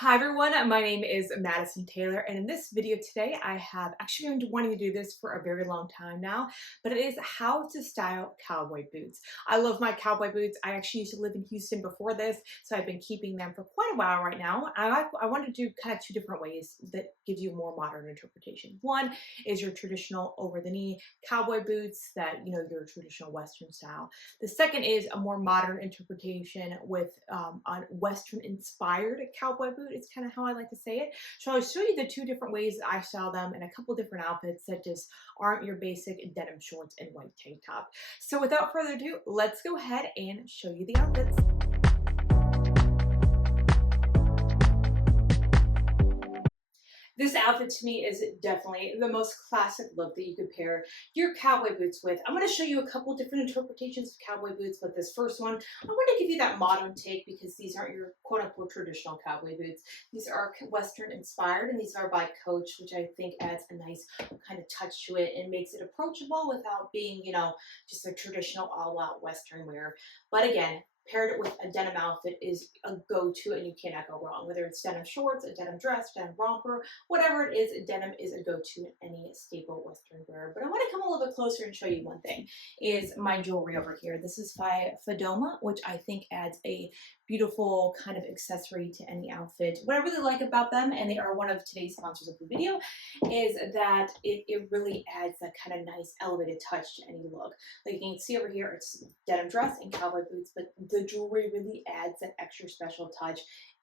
Hi everyone, my name is Madison Taylor, and in this video today I have actually been wanting to do this for a very long time now, but it is how to style cowboy boots. I love my cowboy boots. I actually used to live in Houston before this, so I've been keeping them for quite a while right now. I want to do kind of two different ways that gives you a more modern interpretation. One is your traditional over the knee cowboy boots that, your traditional Western style. The second is a more modern interpretation with a Western inspired cowboy boot. It's kind of how I like to say it. So I'll show you the two different ways that I style them in a couple different outfits that just aren't your basic denim shorts and white tank top. So without further ado, let's go ahead and show you the outfits. This outfit to me is definitely the most classic look that you could pair your cowboy boots with. I'm going to show you a couple different interpretations of cowboy boots, but this first one, I want to give you that modern take because these aren't your quote unquote traditional cowboy boots. These are Western inspired and these are by Coach, which I think adds a nice kind of touch to it and makes it approachable without being, just a traditional all out Western wear. But again, paired it with a denim outfit is a go-to and you cannot go wrong. Whether it's denim shorts, a denim dress, denim romper, whatever it is, denim is a go-to in any staple Western wear. But I want to come a little bit closer and show you one thing, is my jewelry over here. This is by Fedoma, which I think adds a beautiful kind of accessory to any outfit. What I really like about them, and they are one of today's sponsors of the video, is that it really adds that kind of nice elevated touch to any look. Like you can see over here, it's denim dress and cowboy boots, but the jewelry really adds that extra special touch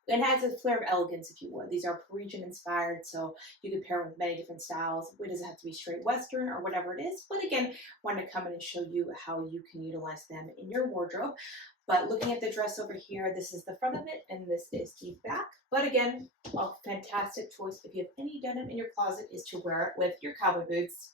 and adds a flair of elegance, if you would. These are Parisian inspired, so you can pair with many different styles. It doesn't have to be straight Western or whatever it is, but again, want to come in and show you how you can utilize them in your wardrobe. But looking at the dress over here, this is the front of it and this is the back. But again, a fantastic choice if you have any denim in your closet is to wear it with your cowboy boots.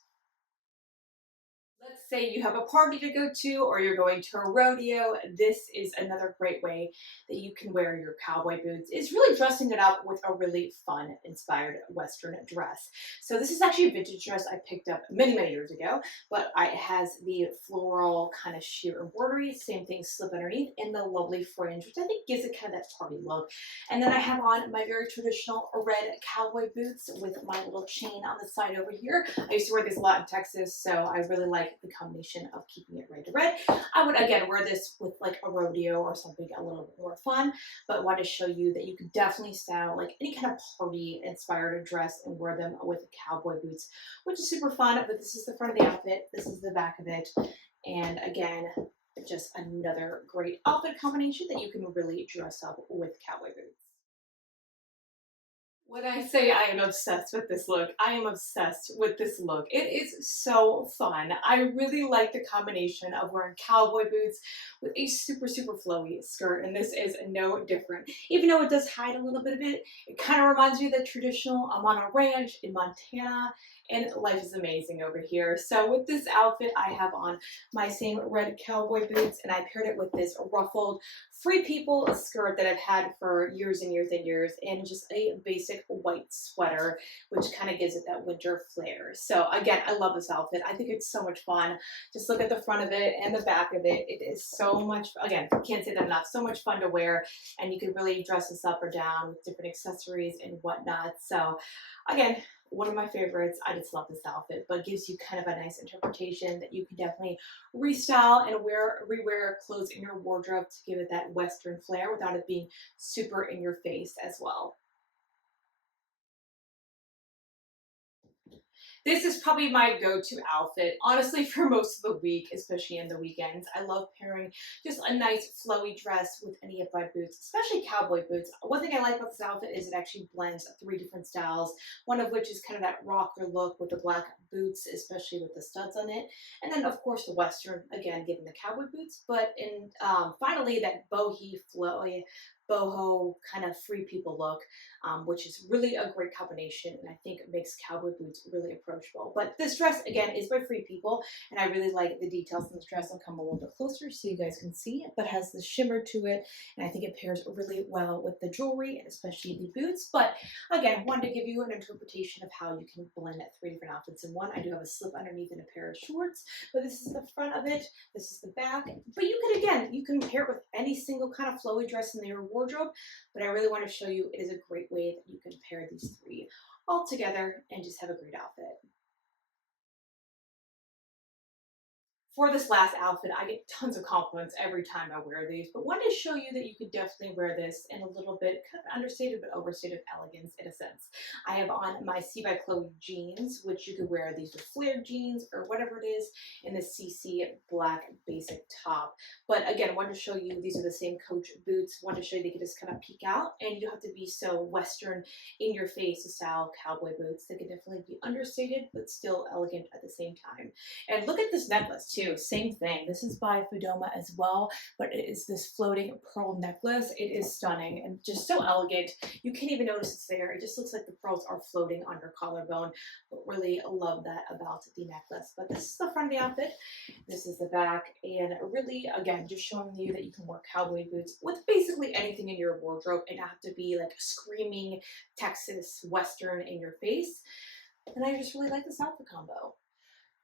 Let's say you have a party to go to or you're going to a rodeo. This is another great way that you can wear your cowboy boots. It's really dressing it up with a really fun, inspired Western dress. So this is actually a vintage dress I picked up many, many years ago, but it has the floral kind of sheer embroidery, same thing slip underneath, and the lovely fringe, which I think gives it kind of that party look. And then I have on my very traditional red cowboy boots with my little chain on the side over here. I used to wear this a lot in Texas, so I really like the combination of keeping it red to red. I would again wear this with like a rodeo or something a little bit more fun, but want to show you that you could definitely style like any kind of party inspired dress and wear them with cowboy boots, which is super fun. But this is the front of the outfit, this is the back of it, and again, just another great outfit combination that you can really dress up with cowboy boots. When I say I am obsessed with this look, I am obsessed with this look. It is so fun. I really like the combination of wearing cowboy boots with a super, super flowy skirt, and this is no different. Even though it does hide a little bit of it, it kind of reminds me of the traditional, I'm on a ranch in Montana, and life is amazing over here. So with this outfit, I have on my same red cowboy boots, and I paired it with this ruffled Free People skirt that I've had for years and years and years, and just a basic white sweater, which kind of gives it that winter flair. So again, I love this outfit. I think it's so much fun. Just look at the front of it and the back of it. It is so much, again, can't say that enough, so much fun to wear, and you can really dress this up or down with different accessories and whatnot. So again, one of my favorites. I just love this outfit, but gives you kind of a nice interpretation that you can definitely restyle and rewear clothes in your wardrobe to give it that Western flair without it being super in your face as well. This is probably my go-to outfit, honestly, for most of the week, especially in the weekends. I love pairing just a nice flowy dress with any of my boots, especially cowboy boots. One thing I like about this outfit is it actually blends three different styles, one of which is kind of that rocker look with the black boots, especially with the studs on it. And then, of course, the Western, again, giving the cowboy boots. But in finally, that boho, flowy, boho kind of Free People look, which is really a great combination, and I think it makes cowboy boots really approachable. But this dress, again, is by Free People, and I really like the details in this dress. I'll come a little bit closer so you guys can see it, but has the shimmer to it, and I think it pairs really well with the jewelry, and especially the boots. But again, wanted to give you an interpretation of how you can blend three different outfits in one. I do have a slip underneath and a pair of shorts, but this is the front of it, this is the back. But you can, again, you can pair it with any single kind of flowy dress in your wardrobe wardrobe, but I really want to show you it is a great way that you can pair these three all together and just have a great outfit. For this last outfit, I get tons of compliments every time I wear these, but wanted to show you that you could definitely wear this in a little bit kind of understated but overstated elegance in a sense. I have on my C by Chloe jeans, which you could wear these with flared jeans or whatever it is, in the CC black basic top. But again, I wanted to show you these are the same Coach boots. Wanted to show you they can just kind of peek out, and you don't have to be so Western in your face to style cowboy boots. They can definitely be understated but still elegant at the same time. And look at this necklace too. Same thing. This is by Fudoma as well, but it is this floating pearl necklace. It is stunning and just so elegant. You can't even notice it's there. It just looks like the pearls are floating on your collarbone, but really love that about the necklace. But this is the front of the outfit. This is the back, and really, again, just showing you that you can wear cowboy boots with basically anything in your wardrobe and not have to be like screaming Texas Western in your face. And I just really like this outfit combo.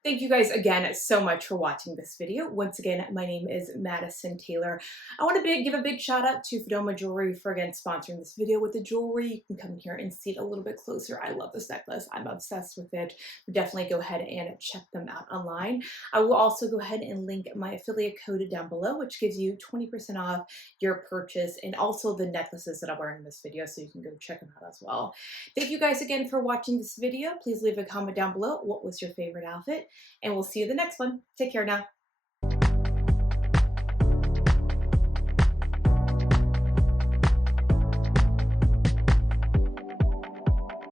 Thank you guys again so much for watching this video. Once again, my name is Madison Taylor. I want to give a big shout out to Fudoma Jewelry for again sponsoring this video with the jewelry. You can come here and see it a little bit closer. I love this necklace. I'm obsessed with it. Definitely go ahead and check them out online. I will also go ahead and link my affiliate code down below, which gives you 20% off your purchase and also the necklaces that I'm wearing in this video, so you can go check them out as well. Thank you guys again for watching this video. Please leave a comment down below. What was your favorite outfit? And we'll see you in the next one. Take care now.